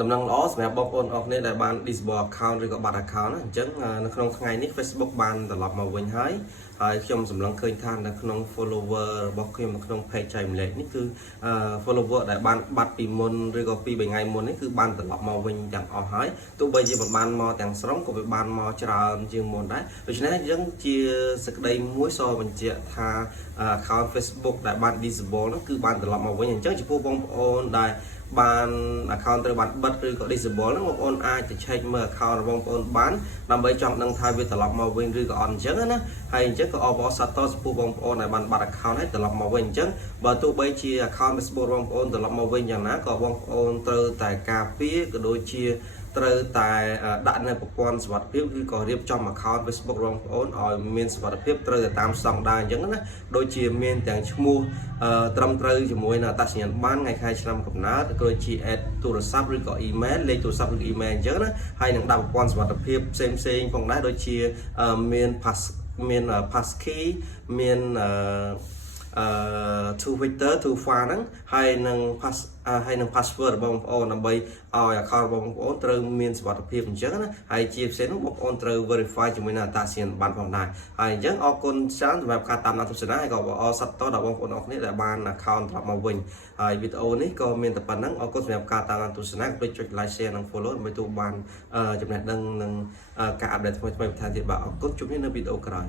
ដំណឹងល្អសម្រាប់បងប្អូនអរគ្នាដែលបាន disable account ឬក៏បាត់ account ណាអញ្ចឹងនៅក្នុងថ្ងៃនេះ Facebook បានត្រឡប់មកវិញហើយខ្ញុំសម្លឹងឃើញថានៅក្នុង follower របស់ខ្ញុំនៅក្នុង page ចែកម្លែកនេះគឺ follower ដែលបានបាត់ពីមុនឬក៏ពីថ្ងៃមុននេះគឺបានត្រឡប់មកវិញទាំងអស់ហើយទោះបីជាមិនបានមកទាំងស្រុងក៏វាបានមកច្រើនជាងមុនដែរដូច្នេះអញ្ចឹងជាសក្តីមួយសបញ្ជាក់ថា account Facebook ដែលបាន disable នោះគឺបានត្រឡប់មកវិញអញ្ចឹងចំពោះបងប្អូនដែលបាន account ត្រូវបានបិទឬក៏ disable ហ្នឹងបងប្អូនអាចទៅ check មើល account របស់បងប្អូនបានដើម្បីចង់ដឹងថាវាត្រឡប់មកវិញឬក៏អត់អញ្ចឹងណាហើយអញ្ចឹងក៏អបអរសាទរចំពោះបងប្អូនដែលបានបាត់ account ហើយត្រឡប់មកវិញអញ្ចឹងបើទោះបីជា account Facebook បងប្អូនត្រឡប់មកវិញយ៉ាងណាក៏បងប្អូនត្រូវតែការពារក៏ដូចជាត្រូវតែដាក់នៅប្រព័ន្ធសុវត្ថិភាពឬក៏រៀបចំ account Facebook របស់បងប្អូនឲ្យមានសុវត្ថិភាពត្រូវតែតាមស្តង់ដារអញ្ចឹងណាដូចជាមានទាំងឈ្មោះត្រឹមត្រូវជាមួយនឹងអត្តសញ្ញាណប័ណ្ណថ្ងៃខែឆ្នាំកំណើតក៏ជា add ទូរស័ព្ទឬក៏ email លេខទូរស័ព្ទឬក៏ email អញ្ចឹងណាហើយនឹងដាក់ប្រព័ន្ធសុវត្ថិភាពផ្សេងផងដែរដូចជាមាន pass key មានtwo factor two file ហ្នឹងហើយនឹង password របស់បងប្អូនដើម្បីឲ្យ account របស់បងប្អូនត្រូវមានសុវត្ថិភាពអញ្ចឹងណាហើយជាពិសេសនោះបងប្អូនត្រូវ verify ជាមួយនឹងអត្តសញ្ញាណប័ណ្ណផងដែរហើយអញ្ចឹងអរគុណច្រើនសម្រាប់ការតាមដានទស្សនាហើយក៏អរសាទរដល់បងប្អូនអរគ្នាដែលបាន account ត្រឡប់មកវិញហើយវីដេអូនេះក៏មានតែប៉ុណ្្នឹងអរគុណសម្រាប់ការតាមដានទស្សនាកុំភ្លេចចុច like share និង follow ដើម្បីទូបានចំណេះដឹងនិងការ update ថ្មីៗបន្ថែមទៀតបាទអរគុណជួបគ្នានៅវីដេអូក្រោយ